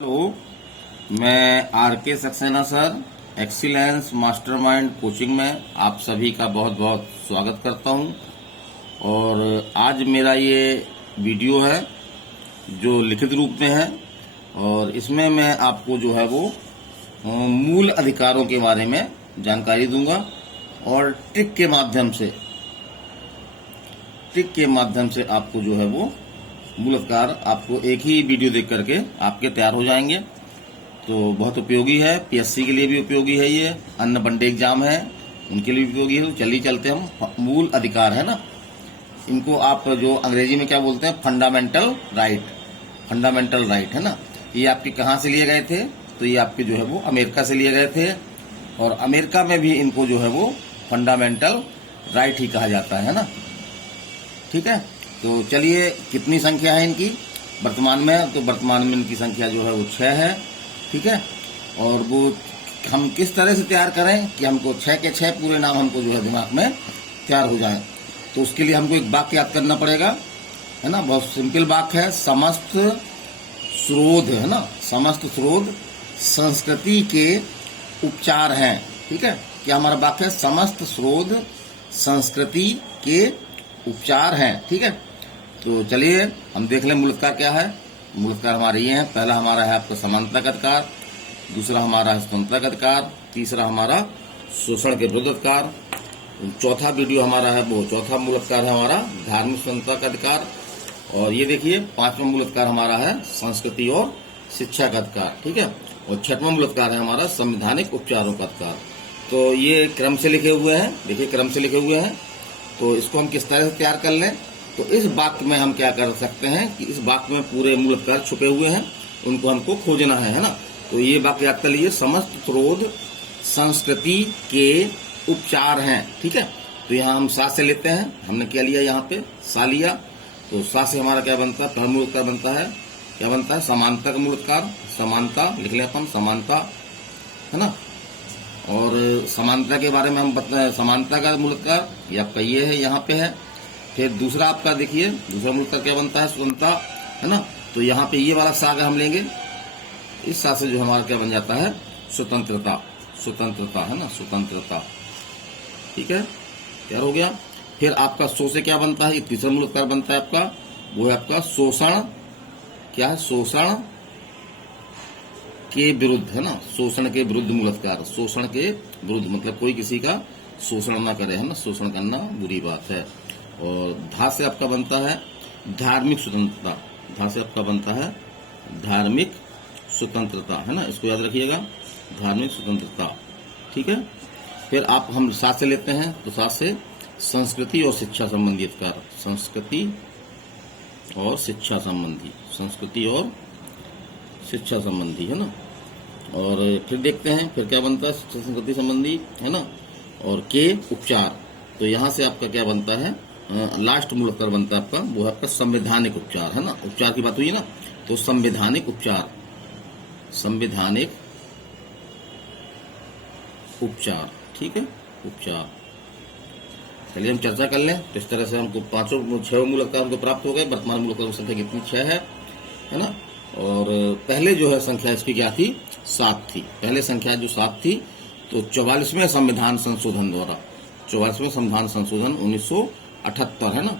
Hello, मैं are के Saxena sir excellence mastermind coaching में आप सभी का बहुत बहुत स्वागत करता हूं। और आज मेरा ये वीडियो है जो लिखित रूप में है और इसमें मैं आपको जो है वो मूल अधिकारों के बारे में जानकारी दूंगा और ट्रिक के माध्यम से आपको जो है वो मूल अधिकार आपको एक ही वीडियो देख करके आपके तैयार हो जाएंगे। तो बहुत उपयोगी है, पीएससी के लिए भी उपयोगी है, ये अन्य वनडे एग्जाम है उनके लिए भी उपयोगी है। तो चलिए चलते हम मूल अधिकार है ना, इनको आप जो अंग्रेजी में क्या बोलते हैं फंडामेंटल राइट है ना। ये आपके कहाँ से लिए गए थे? तो ये आपके जो है वो अमेरिका से लिए गए थे और अमेरिका में भी इनको जो है वो फंडामेंटल राइट ही कहा जाता है ना। ठीक है, तो चलिए कितनी संख्या है इनकी वर्तमान में? तो वर्तमान में इनकी संख्या जो है वो 6 है। ठीक है, और वो हम किस तरह से तैयार करें कि हमको 6 के 6 पूरे नाम हमको जो है दिमाग में तैयार हो जाए। तो उसके लिए हमको एक वाक्य याद करना पड़ेगा है ना। बहुत सिंपल वाक्य है, समस्त स्रोत है ना, समस्त स्रोत संस्कृति के उपचार हैं। ठीक है, क्या हमारा वाक्य है? समस्त स्रोत संस्कृति के उपचार हैं। ठीक है, तो चलिए हम देख लें मूल अधिकार क्या है। मूल अधिकार हमारे ये हैं, पहला हमारा है आपका समानता का अधिकार, दूसरा हमारा है स्वतंत्रता का अधिकार, तीसरा हमारा शोषण के विरुद्ध अधिकार, चौथा वीडियो हमारा है वो चौथा मूल अधिकार है हमारा धार्मिक स्वतंत्रता का अधिकार, और ये देखिए 5वां मूल अधिकार हमारा है संस्कृति और शिक्षा का अधिकार। ठीक है, और 6वां मूल अधिकार है हमारा संवैधानिक उपचारों का अधिकार। तो ये क्रम से लिखे हुए हैं, देखिए क्रम से लिखे हुए हैं। तो इसको हम किस तरह से तैयार कर लें? तो इस वाक्य में हम क्या कर सकते हैं कि इस वाक्य में पूरे मूल अधिकार छुपे हुए हैं, उनको हमको खोजना है ना। तो ये वाक्य याद कर लीजिए, समस्त स्रोत संस्कृति के उपचार हैं। ठीक है, तो यहाँ हम सा से लेते हैं, हमने क्या लिया यहाँ पे सा लिया। तो सा से हमारा क्या बनता है? पहला मूल अधिकार बनता है, क्या बनता है? समानता का मूल अधिकार, समानता लिख लें अपन, समानता है ना। और समानता के बारे में हम बताएं, समानता का मूल अधिकार ये आपका ये है, यहाँ पे है। फिर दूसरा आपका देखिए दूसरा मूल अधिकार क्या बनता है? स्वतंत्रता है ना। तो यहाँ पे ये वाला सा अगर हम लेंगे, इस सा से जो हमारा क्या बन जाता है? स्वतंत्रता है ना, स्वतंत्रता। ठीक है, तैयार हो गया। फिर आपका सो से क्या बनता है? तीसरा मूल अधिकार बनता है आपका, वो है आपका शोषण। क्या है? शोषण के विरुद्ध है ना, शोषण के विरुद्ध मूल अधिकार। शोषण के विरुद्ध मतलब कोई किसी का शोषण ना करे है ना, शोषण करना बुरी बात है। और धा से आपका बनता है धार्मिक स्वतंत्रता, धा से आपका बनता है धार्मिक स्वतंत्रता है ना, इसको याद रखिएगा, धार्मिक स्वतंत्रता। ठीक है, फिर आप हम साथ से लेते हैं, तो साथ से संस्कृति और शिक्षा संबंधी अधिकार, संस्कृति और शिक्षा संबंधी, संस्कृति और शिक्षा संबंधी है ना। और फिर देखते हैं फिर क्या बनता है? संस्कृति संबंधी है ना, और के उपचार। तो यहाँ से आपका क्या बनता है? लास्ट मूल अधिकार बनता है आपका, वो है आपका संवैधानिक उपचार है ना। उपचार की बात हुई ना, तो संवैधानिक उपचार, संवैधानिक उपचार। ठीक है, उपचार। चलिए हम चर्चा कर लें। तो इस तरह से हमको 6 मूल अधिकार हमको प्राप्त हो गए। वर्तमान मूल अधिकार संख्या कितनी? 6 है ना। और पहले जो है संख्या इसकी क्या थी? 7 थी। पहले संख्या जो 7 थी, तो 44वें संविधान संशोधन द्वारा, 44वें संविधान संशोधन 1978 है ना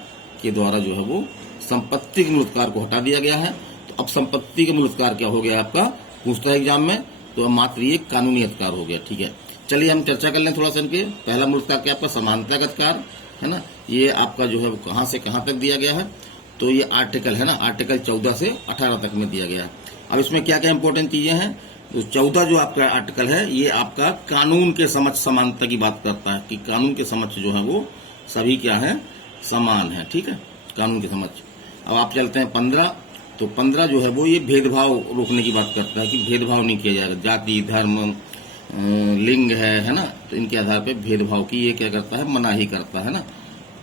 के द्वारा जो है वो संपत्ति के मूल अधिकार को हटा दिया गया है। तो अब संपत्ति के मूल अधिकार क्या हो गया आपका? पूछता है एग्जाम में, तो मात्र ये कानूनी अधिकार हो गया। ठीक है, चलिए हम चर्चा कर लें थोड़ा सा इनके। पहला मूल अधिकार क्या आपका? समानता का अधिकार है ना। ये आपका जो है वो कहाँ से कहाँ तक दिया गया है? तो ये आर्टिकल है ना, आर्टिकल 14 से 18 तक में दिया गया है। अब इसमें क्या क्या इंपॉर्टेंट चीजें हैं? तो 14 जो आपका आर्टिकल है ये आपका कानून के समक्ष समानता की बात करता है कि कानून के समक्ष जो है वो सभी क्या है? समान है। ठीक है, कानून के समक्ष। अब आप चलते हैं 15। तो 15 जो है वो ये भेदभाव रोकने की बात करता है कि भेदभाव नहीं किया जाएगा, जाति धर्म लिंग है ना, तो इनके आधार पर भेदभाव की ये क्या करता है? मनाही करता है ना।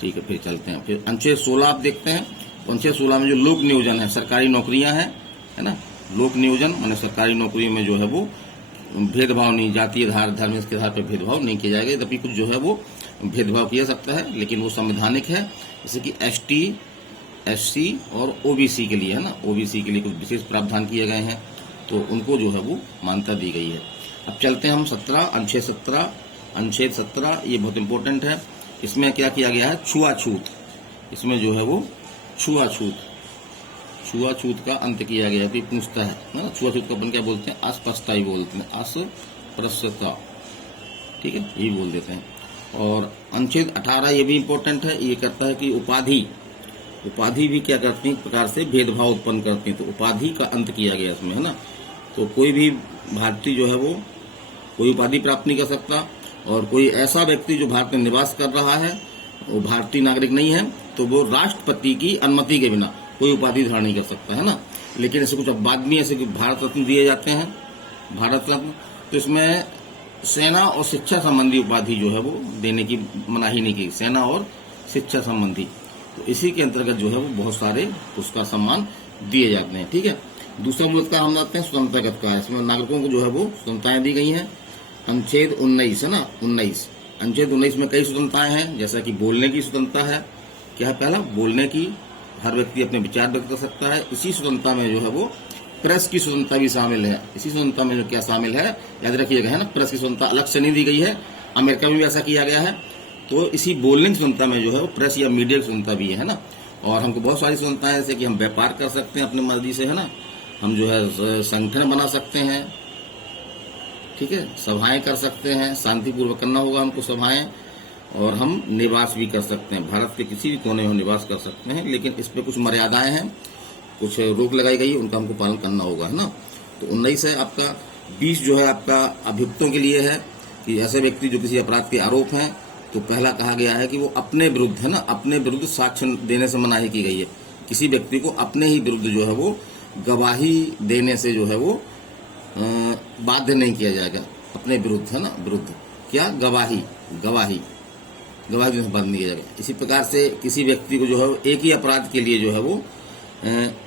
ठीक है, फिर चलते हैं। फिर अनुच्छेद 16 आप देखते हैं। अनुच्छेद 16 में जो लोक नियोजन है, सरकारी नौकरियां हैं है ना, लोक नियोजन माने सरकारी नौकरियों में जो है वो भेदभाव नहीं, जातीय आधार धर्म के आधार पर भेदभाव नहीं किया जाएगा। यद्यपि कुछ जो है वो भेदभाव किया सकता है, लेकिन वो संवैधानिक है। जैसे कि ST SC और OBC के लिए है ना, OBC के लिए कुछ विशेष प्रावधान किए गए हैं। तो उनको जो है वो मान्यता दी गई है। अब चलते हैं हम 17 अनुच्छेद 17 ये बहुत इंपॉर्टेंट है। इसमें क्या किया गया है, छुआछूत, इसमें जो है वो छुआछूत का अंत किया गया है। तो पूछता है ना, छुआछूत का अपन क्या बोलते हैं, अस्पृश्यता ही बोलते हैं, अस्पृश्यता, ठीक है, यही बोल देते हैं। और अनुच्छेद 18 ये भी इंपॉर्टेंट है, ये कहता है कि उपाधि भी क्या करती है, एक प्रकार से भेदभाव उत्पन्न करती है। तो उपाधि का अंत किया गया इसमें, है ना। तो कोई भी भारतीय जो है वो कोई उपाधि प्राप्त नहीं कर सकता, और कोई ऐसा व्यक्ति जो भारत में निवास कर रहा है वो भारतीय नागरिक नहीं है, तो वो राष्ट्रपति की अनुमति के बिना कोई उपाधि धारण नहीं कर सकता, है ना। लेकिन ऐसे कुछ बाद में ऐसे भारत रत्न दिए जाते हैं, भारत रत्न, तो इसमें सेना और शिक्षा संबंधी उपाधि जो है वो देने की मनाही नहीं की, सेना और शिक्षा संबंधी। तो इसी के अंतर्गत जो है वो बहुत सारे पुरस्कार सम्मान दिए जाते हैं, ठीक है। दूसरा पुरस्कार हम आते हैं स्वतंत्रता का, इसमें नागरिकों को जो है वो स्वतंत्रताएं दी गई हैं। अनुच्छेद 19 है ना, अनुच्छेद 19 में कई स्वतंत्रताएं हैं, जैसा कि बोलने की स्वतंत्रता है। क्या है, पहला बोलने की, हर व्यक्ति अपने विचार व्यक्त कर सकता है। इसी स्वतंत्रता में जो है वो प्रेस की स्वतंत्रता भी शामिल है। इसी स्वतंत्रता में जो क्या शामिल है, याद रखिएगा, है ना, प्रेस की स्वतंत्रता अलग से नहीं दी गई है, अमेरिका में भी ऐसा किया गया है। तो इसी बोलने की स्वतंत्रता में जो है वो प्रेस या मीडिया की स्वतंत्रता भी है ना। और हमको बहुत सारी स्वतंत्रताएं, जैसे कि हम व्यापार कर सकते हैं अपनी मर्जी से, है ना, हम जो है संगठन बना सकते हैं, ठीक है, सभाएं कर सकते हैं, शांतिपूर्वक करना होगा हमको सभाएं, और हम निवास भी कर सकते हैं, भारत के किसी भी कोने में निवास कर सकते हैं। लेकिन इस पे कुछ मर्यादाएं हैं, कुछ रोक लगाई गई, उनका हमको पालन करना होगा, है ना। तो 19 है आपका। 20 जो है आपका अभियुक्तों के लिए है, कि ऐसे व्यक्ति जो किसी अपराध के आरोप हैं, तो पहला कहा गया है कि वो अपने विरुद्ध, है ना, अपने विरुद्ध साक्ष्य देने से मनाही की गई है। किसी व्यक्ति को अपने ही विरुद्ध जो है वो गवाही देने से जो है वो बाध्य नहीं किया जाएगा, अपने विरुद्ध, है ना, विरुद्ध क्या, गवाही देने से बाध्य नहीं किया जाएगा। इसी प्रकार से किसी व्यक्ति को जो है एक ही अपराध के लिए जो है वो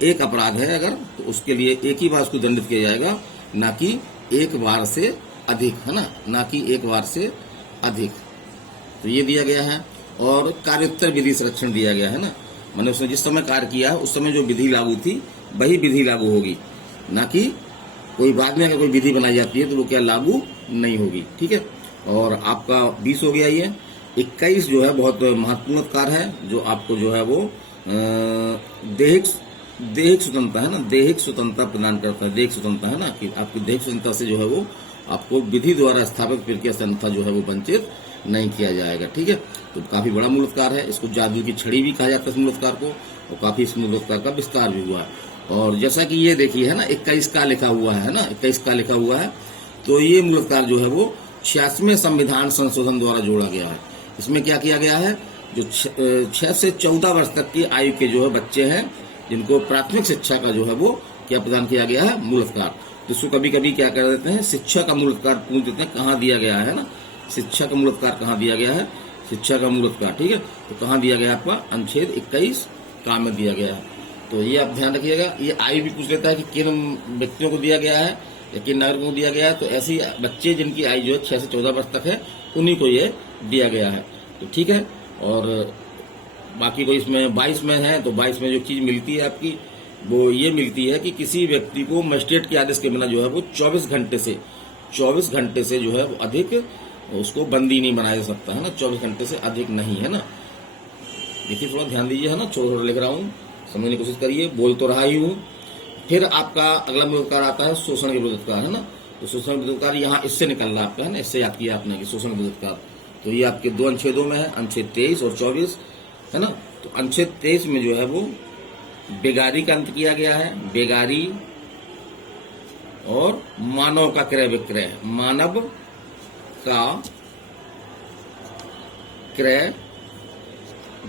एक अपराध है अगर, तो उसके लिए एक ही बार उसको दंडित किया जाएगा, ना कि एक बार से अधिक, है ना, ना कि एक बार से अधिक। तो ये दिया गया है। और कार्योत्तर विधि संरक्षण दिया गया है ना, मैंने उसने जिस समय कार्य किया है उस समय जो विधि लागू थी वही विधि लागू होगी, ना कि कोई बाद में अगर कोई विधि बनाई जाती है तो वो क्या लागू नहीं होगी, ठीक है। और आपका 20 हो गया ये। 21 जो है बहुत महत्वपूर्ण कार्य है, जो आपको जो है वो दैहिक स्वतंत्रता, है ना, दैहिक स्वतंत्रता प्रदान करता है। दैहिक स्वतंत्रता, है ना, कि आपकी दैहिक स्वतंत्रता से जो है वो आपको विधि द्वारा स्थापित प्रक्रिया से अन्यथा जो है वो वंचित नहीं किया जाएगा, ठीक है। तो काफी बड़ा मूलाधिकार है, इसको जादू की छड़ी भी कहा जाता है इस मूलाधिकार को, और काफी इस मूलाधिकार का विस्तार भी हुआ है। और जैसा कि ये देखिए, है ना, 21 का लिखा हुआ है ना, 21 का लिखा हुआ है, तो ये मूलाधिकार जो है वो 86वें संविधान संशोधन द्वारा जोड़ा गया है। इसमें क्या किया गया है, जो 6 से 14 वर्ष तक की आयु के जो है बच्चे हैं, जिनको प्राथमिक शिक्षा का जो है वो क्या प्रदान किया गया है, मूलाधिकार। जिसको कभी कभी क्या कर देते हैं, शिक्षा का मूलाधिकार पूछ देते हैं, कहाँ दिया गया है ना, शिक्षा का मूलाधिकार कहाँ दिया गया है, शिक्षा का मूलाधिकार, ठीक है। तो कहाँ दिया गया आपका, अनुच्छेद 21 का में दिया गया है। तो ये आप ध्यान रखिएगा। ये आयु भी पूछ लेता है कि किन व्यक्तियों को दिया गया है या किन नागरिकों को दिया गया है। तो ऐसे बच्चे जिनकी आयु जो है 6 से 14 वर्ष तक है, उन्हीं को ये दिया गया है, तो ठीक है। और बाकी कोई इसमें 22 में है, तो 22 में जो चीज मिलती है आपकी वो ये मिलती है कि किसी व्यक्ति को मजिस्ट्रेट के आदेश के बिना जो है वो 24 घंटे से जो है वो अधिक उसको बंदी नहीं बनाया जा सकता, है ना, 24 घंटे से अधिक नहीं, है ना। देखिए थोड़ा ध्यान दीजिए, है ना, छोटा लिख रहा हूँ, समझने की कोशिश करिए, बोल तो रहा ही हूँ। फिर आपका अगला मूलाधिकार आता है शोषण के विरुद्ध अधिकार, है ना। तो शोषण के विरुद्ध अधिकार यहाँ इससे निकल रहा है आपका, है ना, इससे याद किया आपने कि शोषण के विरुद्ध अधिकार। तो ये आपके 2 अनुच्छेदों में है, अनुच्छेद 23 और 24, है ना। तो अनुच्छेद 23 में जो है वो बेगारी का अंत किया गया है, बेगारी और मानव का क्रय विक्रय, मानव का क्रय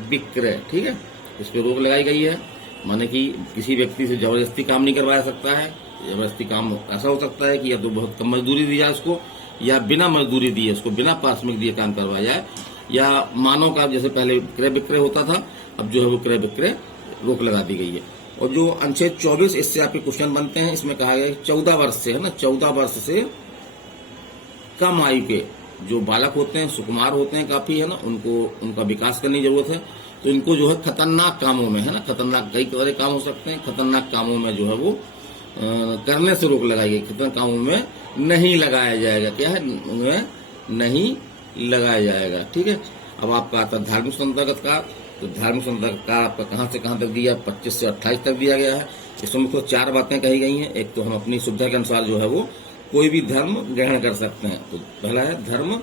विक्रय, ठीक है, इस पर रोक लगाई गई है। माने कि किसी व्यक्ति से जबरदस्ती काम नहीं करवाया सकता है। जबरदस्ती काम ऐसा हो सकता है कि या तो बहुत कम मजदूरी दी जाए उसको, या बिना मजदूरी दिए उसको बिना पारिश्रमिक दिए काम करवाया जाए, या मानव का जैसे पहले क्रय विक्रय होता था, अब जो है वो क्रय विक्रय रोक लगा दी गई है। और जो अनुच्छेद 24, इससे आपके क्वेश्चन बनते हैं। इसमें कहा गया है 14 वर्ष से, है ना, 14 वर्ष से कम आयु के जो बालक होते हैं, सुकुमार होते हैं काफी, है ना, उनको उनका विकास करने की जरूरत है। तो इनको जो है खतरनाक कामों में, है ना, खतरनाक कई तरह काम हो सकते हैं, खतरनाक कामों में जो है वो करने से रोक लगाई गई, कितने कामों में नहीं लगाया जाएगा, क्या है, उनमें नहीं लगाया जाएगा। ठीक है। अब आपका आता है धार्मिक स्वतंत्रता का, तो धार्मिक स्वतंत्रता का आपका कहां से कहां तक दिया, 25 से 28 तक दिया गया है। इसमें मुझको 4 बातें कही गई हैं। एक तो हम अपनी सुविधा के अनुसार जो है वो कोई भी धर्म ग्रहण कर सकते हैं, तो पहला है धर्म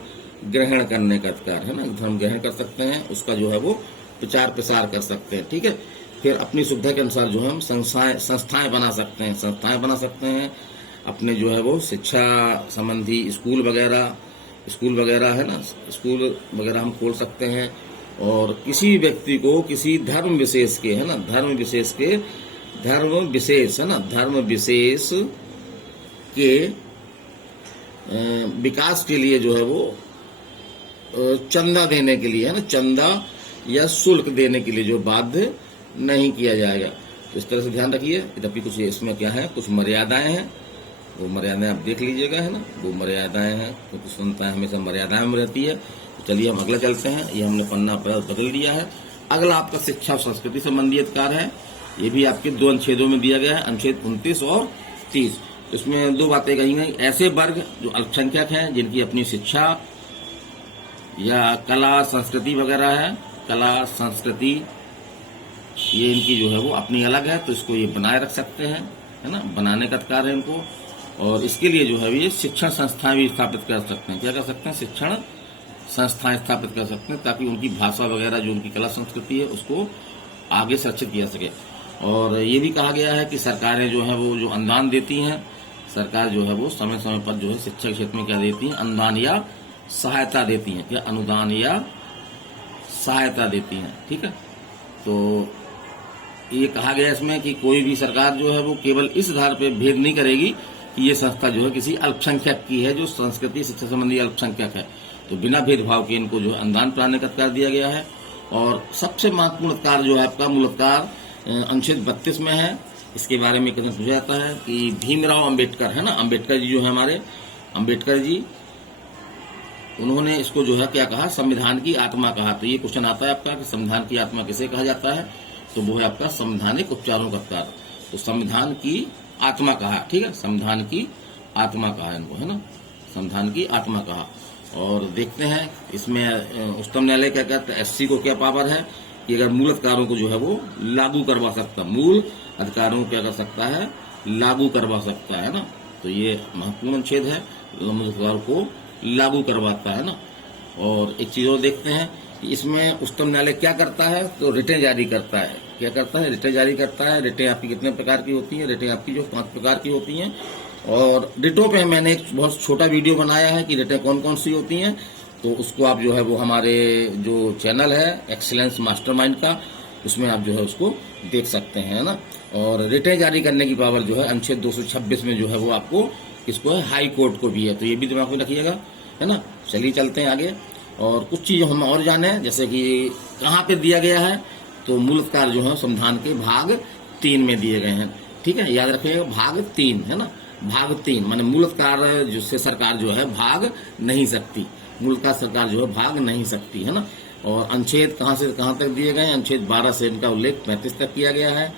ग्रहण करने का अधिकार, है ना, धर्म ग्रहण कर सकते हैं, उसका जो है वो प्रचार प्रसार कर सकते हैं। ठीक है। फिर अपनी सुविधा के अनुसार जो है हम संस्थाएं बना सकते हैं, अपने जो है वो शिक्षा संबंधी स्कूल वगैरह है ना, स्कूल वगैरह हम खोल सकते हैं। और किसी व्यक्ति को किसी धर्म विशेष के, है ना, धर्म विशेष के विकास के लिए जो है वो चंदा देने के लिए, है ना, चंदा या शुल्क देने के लिए जो बाध्य नहीं किया जाएगा। तो इस तरह से ध्यान रखिए। तभी कुछ इसमें क्या है, कुछ मर्यादाएं हैं, वो मर्यादाएं आप देख लीजिएगा, है ना, वो मर्यादाएं हैं, क्योंकि स्वतंत्रता हमेशा मर्यादाएं में रहती है। तो चलिए हम अगला चलते हैं। ये हमने पन्ना बदल दिया है। अगला आपका शिक्षा और संस्कृति संबंधी अधिकार है। ये भी आपके 2 अनुच्छेदों में दिया गया है, अनुच्छेद 29 और 30। इसमें 2 बातें कही गई। ऐसे वर्ग जो अल्पसंख्यक हैं, जिनकी अपनी शिक्षा या कला संस्कृति वगैरह है, कला संस्कृति ये इनकी जो है वो अपनी अलग है, तो इसको ये बनाए रख सकते हैं, है ना, बनाने का अधिकार है इनको। और इसके लिए जो है ये शिक्षण संस्थाएं भी स्थापित कर सकते हैं। क्या कर सकते हैं, शिक्षण संस्थाएं स्थापित कर सकते हैं, ताकि उनकी भाषा वगैरह जो उनकी कला संस्कृति है उसको आगे संरक्षित किया सके। और ये भी कहा गया है कि सरकारें जो है वो जो अनुदान देती हैं, सरकार जो है वो समय समय पर जो है शिक्षा के क्षेत्र में क्या देती हैं, अनुदान या सहायता देती हैं, क्या अनुदान या सहायता देती हैं। ठीक है। तो ये कहा गया इसमें कि कोई भी सरकार जो है वो केवल इस आधार पर भेद नहीं करेगी कि ये संस्था जो है किसी अल्पसंख्यक की है, जो संस्कृति शिक्षा संबंधी अल्पसंख्यक है, तो बिना भेदभाव के इनको जो है अनुदान प्रदान का अधिकार दिया गया है। और सबसे महत्वपूर्ण अधिकार जो है आपका मूल अधिकार अनुच्छेद 32 में है। इसके बारे में क्वेश्चन पूछा जाता है कि भीमराव अंबेडकर, है ना, अंबेडकर जी जो है हमारे, अंबेडकर जी, उन्होंने इसको जो है क्या कहा, संविधान की आत्मा कहा। तो ये क्वेश्चन आता है आपका कि संविधान की आत्मा किसे कहा जाता है, तो वो है आपका संवैधानिक उपचारों का अधिकार। तो संविधान की आत्मा कहा, ठीक है, संविधान की आत्मा कहा इनको, है ना, संविधान की आत्मा कहा। और देखते हैं इसमें उच्चतम न्यायालय क्या कहता है, एससी को क्या पावर है कि अगर मूल अधिकारों को जो है वो लागू करवा सकता, मूल अधिकारों को क्या कर सकता है, लागू करवा सकता है ना। तो ये महत्वपूर्ण अनुच्छेद है, मूल अधिकारों को लागू करवाता है ना। और एक चीज और देखते हैं कि इसमें उच्चतम न्यायालय क्या करता है, तो रिटें जारी करता है। क्या करता है, रिटें जारी करता है। रिटें आपकी कितने प्रकार की होती हैं, रिटें आपकी जो 5 प्रकार की होती हैं। और रिटों पे मैंने एक बहुत छोटा वीडियो बनाया है कि रिटें कौन कौन सी होती हैं, तो उसको आप जो है वो हमारे जो चैनल है एक्सीलेंस मास्टरमाइंड का, उसमें आप जो है उसको देख सकते हैं ना। और रिटें जारी करने की पावर जो है अनुच्छेद 226 में जो है वो आपको किसको है, हाई कोर्ट को भी है। तो ये भी दिमाग में रखिएगा, है ना। चलिए चलते हैं आगे और कुछ चीजें हम और जाने, जैसे कि कहाँ पे दिया गया है, तो मूल अधिकार जो है संविधान के भाग 3 में दिए गए हैं। ठीक है, याद रखिएगा, भाग 3, है ना, भाग 3 माने मूल अधिकार जिससे सरकार जो है भाग नहीं सकती, मूल अधिकार सरकार जो है भाग नहीं सकती, है ना। और अनुच्छेद कहाँ से कहाँ तक दिए गए हैं, अनुच्छेद 12 से इनका उल्लेख 35 तक किया गया है।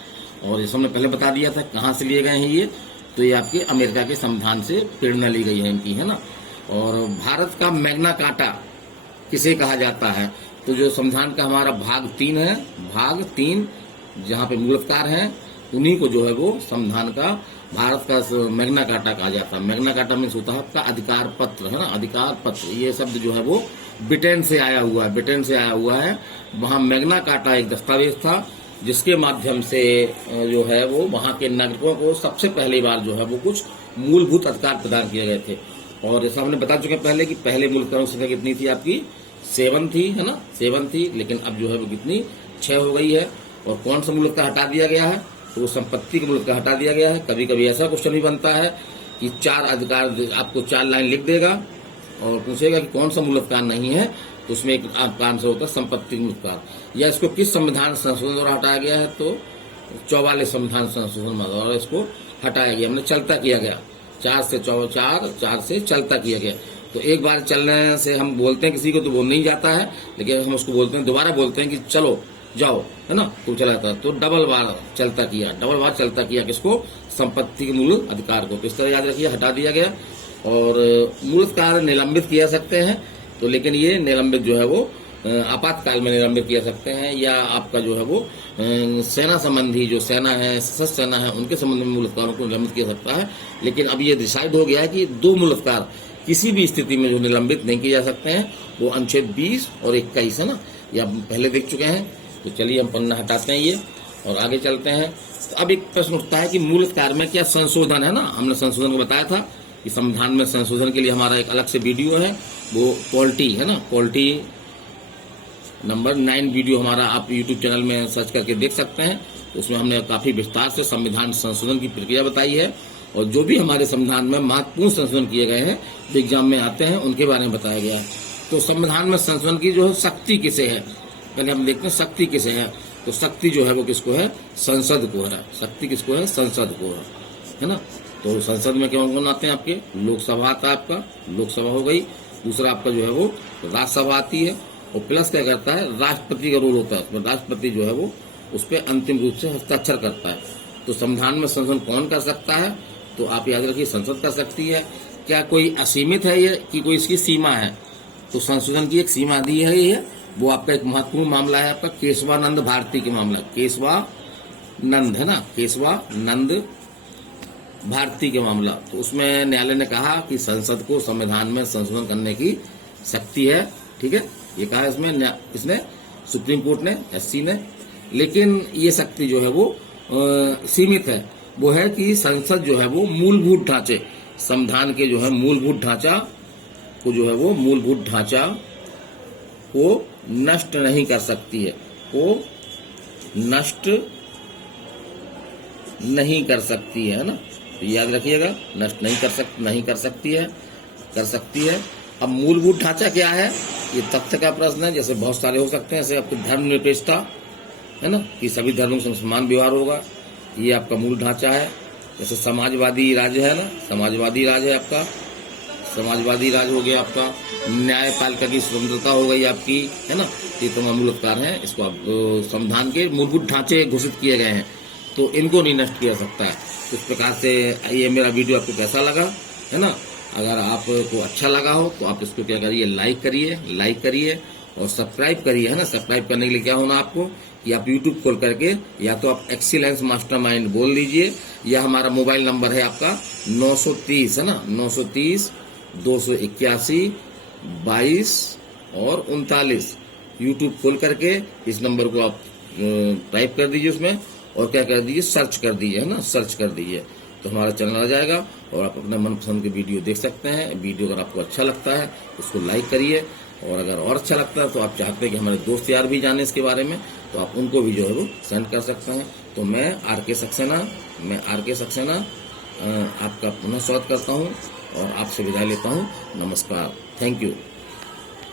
और ये हमने पहले बता दिया था कहाँ से लिए गए हैं ये, तो ये आपके अमेरिका के संविधान से प्रेरणा ली गई है इनकी, है ना। और भारत का मैग्ना कार्टा किसे कहा जाता है, तो जो संविधान का हमारा भाग 3 है, भाग 3 जहाँ पे मूल अधिकार है, उन्हीं को जो है वो संविधान का भारत का मैग्ना कार्टा कहा जाता है। मैग्ना कार्टा मीन्स होता है आपका अधिकार पत्र, है ना, अधिकार पत्र। ये शब्द जो है वो ब्रिटेन से आया हुआ है, ब्रिटेन से आया हुआ है। वहाँ मैग्ना कार्टा एक दस्तावेज था जिसके माध्यम से जो है वो वहाँ के नागरिकों को सबसे पहली बार जो है वो कुछ मूलभूत अधिकार प्रदान किए गए थे। और जैसा हमने बता चुके पहले कि पहले मूल अधिकारों की संख्या कितनी थी आपकी, 7 थी, है ना, 7 थी, लेकिन अब जो है वो कितनी 6 हो गई है। और कौन सा मूल अधिकार हटा दिया गया है, तो संपत्ति का मूल अधिकार हटा दिया गया है। कभी कभी ऐसा क्वेश्चन भी बनता है कि 4 अधिकार आपको 4 लाइन लिख देगा और पूछेगा कि कौन सा मूल अधिकार नहीं है, तो उसमें एक आपका आंसर होता है संपत्ति मूल अधिकार। या इसको किस संविधान संशोधन द्वारा हटाया गया है, तो 44 संविधान संशोधन द्वारा इसको हटाया गया, हमने चलता किया गया, 4 से 4 से चलता किया गया। तो एक बार चलने से हम बोलते हैं किसी को तो वो नहीं जाता है, लेकिन हम उसको बोलते हैं, दोबारा बोलते हैं कि चलो जाओ, है ना, तो चला जाता है। तो डबल बार चलता किया, किसको, संपत्ति के मूल अधिकार को। तो इस तरह याद रखिए, हटा दिया गया। और मूल अधिकार निलंबित किया सकते हैं, तो लेकिन ये निलंबित जो है वो आपातकाल में निलंबित किया सकते हैं, या आपका जो है वो सेना संबंधी, जो सेना है, सशस्त्र सेना है, उनके संबंध में मूल अधिकारों को निलंबित किया सकता है। लेकिन अब ये डिसाइड हो गया है कि 2 मूल अधिकार किसी भी स्थिति में जो निलंबित नहीं किए जा सकते हैं, वो अनुच्छेद 20 और 21 है ना, ये आप पहले देख चुके हैं। तो चलिए हम पन्ना हटाते हैं ये और आगे चलते हैं। तो अब एक प्रश्न उठता है कि मूल अधिकार में क्या संशोधन है ना, हमने संशोधन को बताया था कि संविधान में संशोधन के लिए हमारा एक अलग से वीडियो है, वो पॉलिटी है ना, पॉलिटी नंबर 9 वीडियो हमारा आप YouTube चैनल में सर्च करके देख सकते हैं। तो उसमें हमने काफी विस्तार से संविधान संशोधन की प्रक्रिया बताई है, और जो भी हमारे संविधान में महत्वपूर्ण संशोधन किए गए हैं जो एग्जाम में आते हैं उनके बारे में बताया गया है। तो संविधान में संशोधन की जो है शक्ति किसे है, पहले हम देखते हैं शक्ति किसे है। तो शक्ति जो है वो किसको है, संसद को है। शक्ति किसको है, संसद को है ना। तो संसद में कौन कौन आते हैं आपके, लोकसभा आता है आपका, लोकसभा हो गई। दूसरा आपका जो है वो राज्यसभा आती है, और प्लस क्या करता है, राष्ट्रपति का रोल होता है उसमें। राष्ट्रपति जो है वो उस पर अंतिम रूप से हस्ताक्षर करता है। तो संविधान में संशोधन कौन कर सकता है, तो आप याद रखिए संसद कर सकती है। क्या कोई असीमित है ये कि कोई इसकी सीमा है, तो संशोधन की एक सीमा दी है ये, वो आपका एक महत्वपूर्ण मामला है आपका केशवानंद भारती के मामला, केशवानंद है ना, केशवानंद भारती के मामला। तो उसमें न्यायालय ने कहा कि संसद को संविधान में संशोधन करने की शक्ति है, ठीक है, ये कहा इसमें इसने सुप्रीम कोर्ट ने, एससी ने। लेकिन ये शक्ति जो है वो सीमित है, वो है कि संसद जो है वो मूलभूत ढांचे, संविधान के जो है मूलभूत ढांचा को जो है वो मूलभूत ढांचा को नष्ट नहीं कर सकती है, को नष्ट नहीं कर सकती है ना। तो याद रखिएगा, नष्ट नहीं कर सकती है, कर सकती है। अब मूलभूत ढांचा क्या है, ये तथ्य का प्रश्न है। जैसे बहुत सारे हो सकते हैं, जैसे आपकी धर्मनिरपेक्षता है ना, कि सभी धर्मों से समान व्यवहार होगा, ये आपका मूल ढांचा है। जैसे समाजवादी राज्य है ना, समाजवादी राज्य है आपका, समाजवादी राज्य हो गया आपका। न्यायपालिका की स्वतंत्रता हो गई आपकी, है ना। ये तमाम मूल अधिकार हैं, इसको आप संविधान के मूलभूत ढांचे घोषित किए गए हैं, तो इनको नहीं नष्ट किया सकता है। इस प्रकार से ये मेरा वीडियो आपको कैसा लगा, है ना। अगर आपको अच्छा लगा हो तो आप इसको क्या करिए, लाइक करिए और सब्सक्राइब करिए, है ना। सब्सक्राइब करने के लिए क्या होना आपको, कि आप YouTube खोल करके या तो आप एक्सीलेंस मास्टरमाइंड बोल लीजिए, या हमारा मोबाइल नंबर है आपका 930 है ना, 930 281 22 और 39। YouTube खोल करके इस नंबर को आप टाइप कर दीजिए उसमें, और क्या कर दीजिए, सर्च कर दीजिए, है ना, सर्च कर दीजिए, तो हमारा चैनल आ जाएगा और आप अपने मनपसंद के वीडियो देख सकते हैं। वीडियो अगर आपको अच्छा लगता है उसको लाइक करिए, और अगर और अच्छा लगता है तो आप चाहते हैं कि हमारे दोस्त यार भी जाने इसके बारे में, तो आप उनको भी जो है वो सेंड कर सकते हैं। तो मैं आर के सक्सेना आपका पुनः स्वागत करता हूँ और आपसे विदाई लेता हूँ। नमस्कार, थैंक यू।